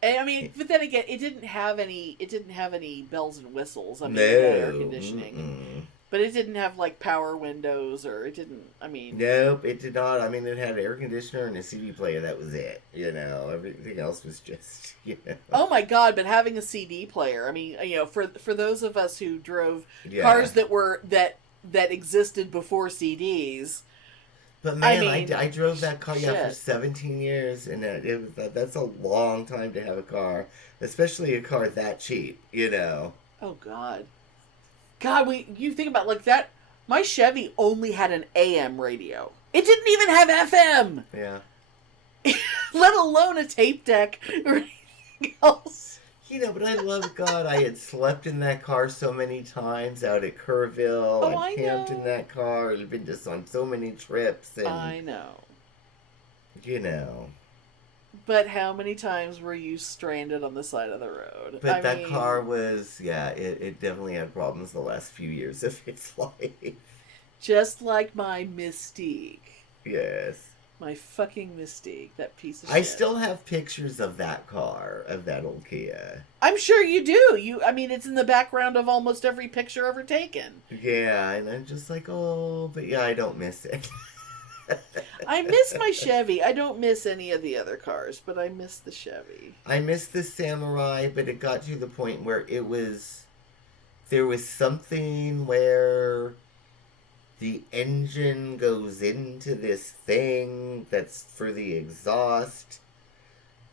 I mean, but then again, it didn't have any bells and whistles. I mean, No. it had air conditioning, Mm-mm. but it didn't have like power windows, or it didn't. I mean, Nope, it did not. I mean, it had an air conditioner and a CD player. That was it. You know, everything else was just, you know. oh my god! But having a CD player, I mean, you know, for those of us who drove Yeah. cars that existed before CDs. But man, I mean, I drove that car for shit. 17 years, and that's a long time to have a car, especially a car that cheap, you know. Oh god, you think about like that. My Chevy only had an AM radio. It didn't even have FM. Yeah. let alone a tape deck or anything else. You know, but I love God. I had slept in that car so many times out at Kerrville. Oh, I camped know. in that car. I've been just on so many trips. And, I know. you know. But how many times were you stranded on the side of the road? But that car was, it definitely had problems the last few years of its life. Just like my Mystique. Yes. My fucking Mystique, that piece of shit. I still have pictures of that car, of that old Kia. I'm sure you do. I mean, it's in the background of almost every picture ever taken. Yeah, and I'm just like, oh, but yeah, I don't miss it. I miss my Chevy. I don't miss any of the other cars, but I miss the Chevy. I miss the Samurai, but it got to the point where there was something where the engine goes into this thing that's for the exhaust,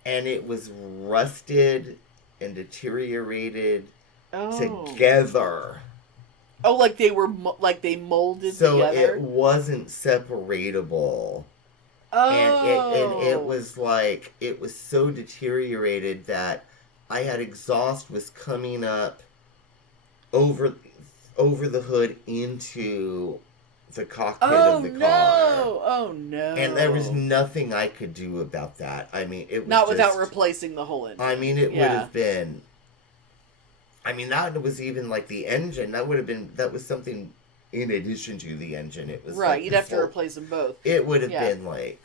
and it was rusted and deteriorated together. Oh, like they were they molded so together. It wasn't separatable. Oh, and it was like it was so deteriorated that I had exhaust was coming up over the hood into the cockpit of the car. Oh no! And there was nothing I could do about that. I mean, it was not without replacing the whole engine. I mean, it would have been. I mean, that was even like the engine. That was something in addition to the engine. It was right. Like you'd have to replace them both. It would have been like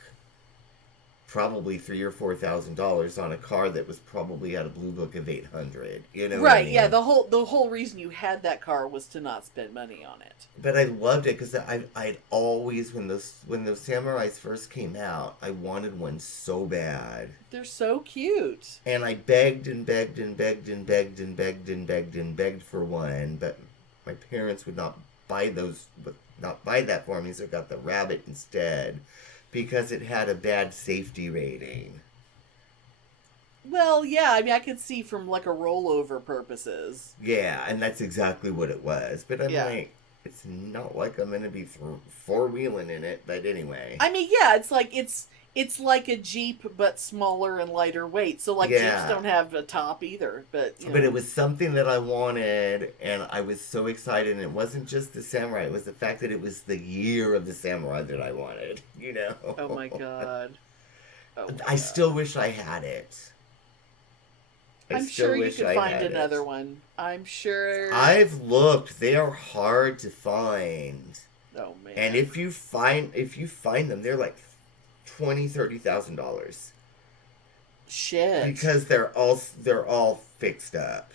probably $3,000 or $4,000 on a car that was probably had a blue book of 800. You know, right? What I mean? Yeah. The whole reason you had that car was to not spend money on it. But I loved it because I'd always when those Samurais first came out, I wanted one so bad. They're so cute. And I begged and begged and begged and begged and begged and begged and begged for one, but my parents would not buy that for me, so I got the Rabbit instead because it had a bad safety rating. Well, yeah, I mean, I could see from like a rollover purposes. Yeah, and that's exactly what it was. But I'm like, it's not like I'm going to be four-wheeling in it, but anyway. I mean, yeah, it's like a Jeep, but smaller and lighter weight. So, like, Jeeps don't have a top either. But it was something that I wanted, and I was so excited. And it wasn't just the Samurai. It was the fact that it was the year of the Samurai that I wanted, you know? Oh, my God. I still wish I had it. I'm sure you could find another one. I'm sure. I've looked. They are hard to find. Oh, man. And if you find them, they're like $20,000-$30,000. Shit. Because they're all fixed up.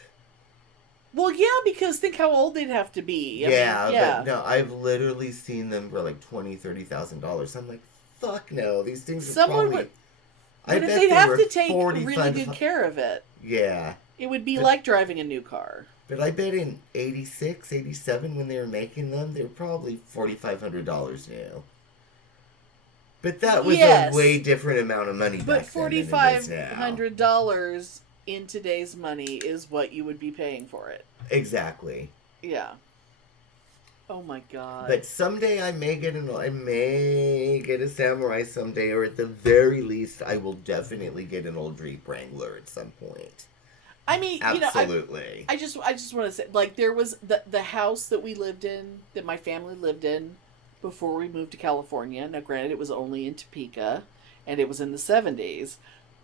Well, yeah, because think how old they'd have to be. I mean, but no, I've literally seen them for like $20,000-$30,000. I'm like, fuck no, these things are probably. But they'd have to take really good care of it. Yeah. It would be like driving a new car. But I bet in 86, 87, when they were making them, they were probably $4,500 new. But that was a way different amount of money back then than it is now. $4,500 in today's money is what you would be paying for it. Exactly. Yeah. Oh my God. But someday I may get a Samurai someday, or at the very least, I will definitely get an old Jeep Wrangler at some point. I mean, absolutely. I just want to say, like, there was the house that we lived in, that my family lived in before we moved to California. Now, granted, it was only in Topeka, and it was in the 70s,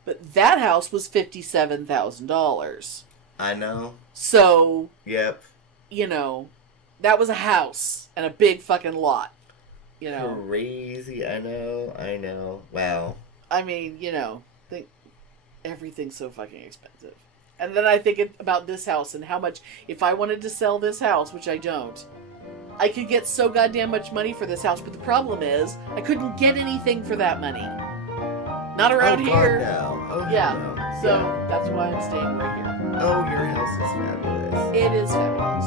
but that house was $57,000. I know. So. Yep. You know. That was a house and a big fucking lot, you know. Crazy, I know. Wow. I mean, everything's so fucking expensive. And then I think about this house and how much, if I wanted to sell this house, which I don't, I could get so goddamn much money for this house. But the problem is, I couldn't get anything for that money. Not around here. No. Oh, yeah. No. So that's why I'm staying right here. Oh, your house is fabulous. It is fabulous.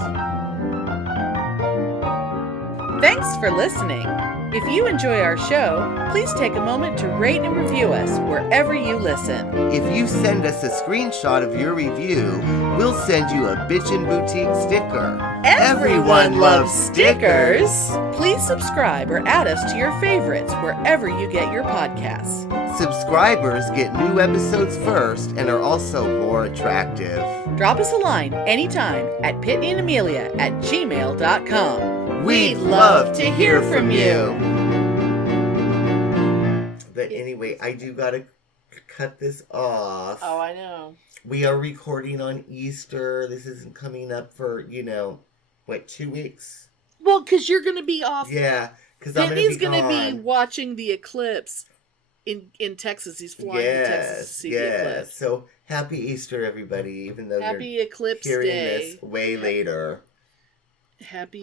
Thanks for listening. If you enjoy our show, please take a moment to rate and review us wherever you listen. If you send us a screenshot of your review, we'll send you a Bitchen Boutique sticker. Everyone loves stickers. Please subscribe or add us to your favorites wherever you get your podcasts. Subscribers get new episodes first and are also more attractive. Drop us a line anytime at PitneyAndAmelia@gmail.com. We'd love to hear from you. But anyway, I do gotta cut this off. Oh, I know. We are recording on Easter. This isn't coming up for, 2 weeks? Well, because you're going to be off. Yeah, because I'm Pitney's going to be watching the eclipse in Texas. He's flying to Texas to see the eclipse. So happy Easter, everybody, even though Happy you're Eclipse hearing Day. this way later. Happy,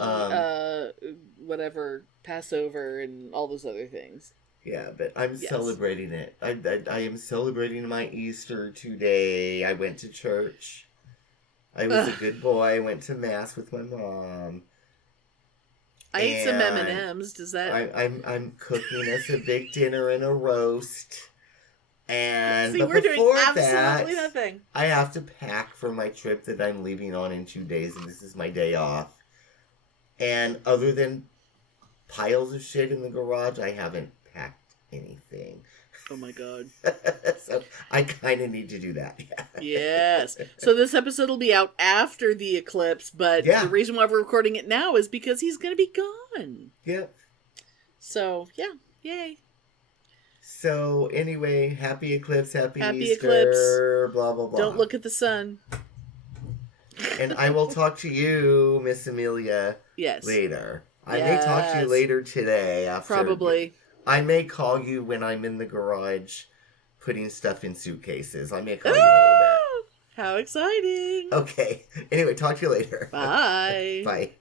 Passover and all those other things. Yeah, but I'm celebrating it. I am celebrating my Easter today. I went to church. I was a good boy. I went to Mass with my mom. I ate some M&Ms. Does that... I'm cooking us a big dinner and a roast. And See, but we're before doing absolutely nothing. I have to pack for my trip that I'm leaving on in 2 days, and this is my day off. And other than piles of shit in the garage, I haven't packed anything. Oh my god. So I kind of need to do that. Yes. So this episode will be out after the eclipse, but the reason why we're recording it now is because he's going to be gone. Yep. So, yeah. Yay. So anyway, happy eclipse, happy Easter, eclipse. Blah, blah, blah. Don't look at the sun. And I will talk to you, Miss Amelia, later. I may talk to you later today. Probably. I may call you when I'm in the garage putting stuff in suitcases. I may call you in a little bit. How exciting. Okay. Anyway, talk to you later. Bye. Bye.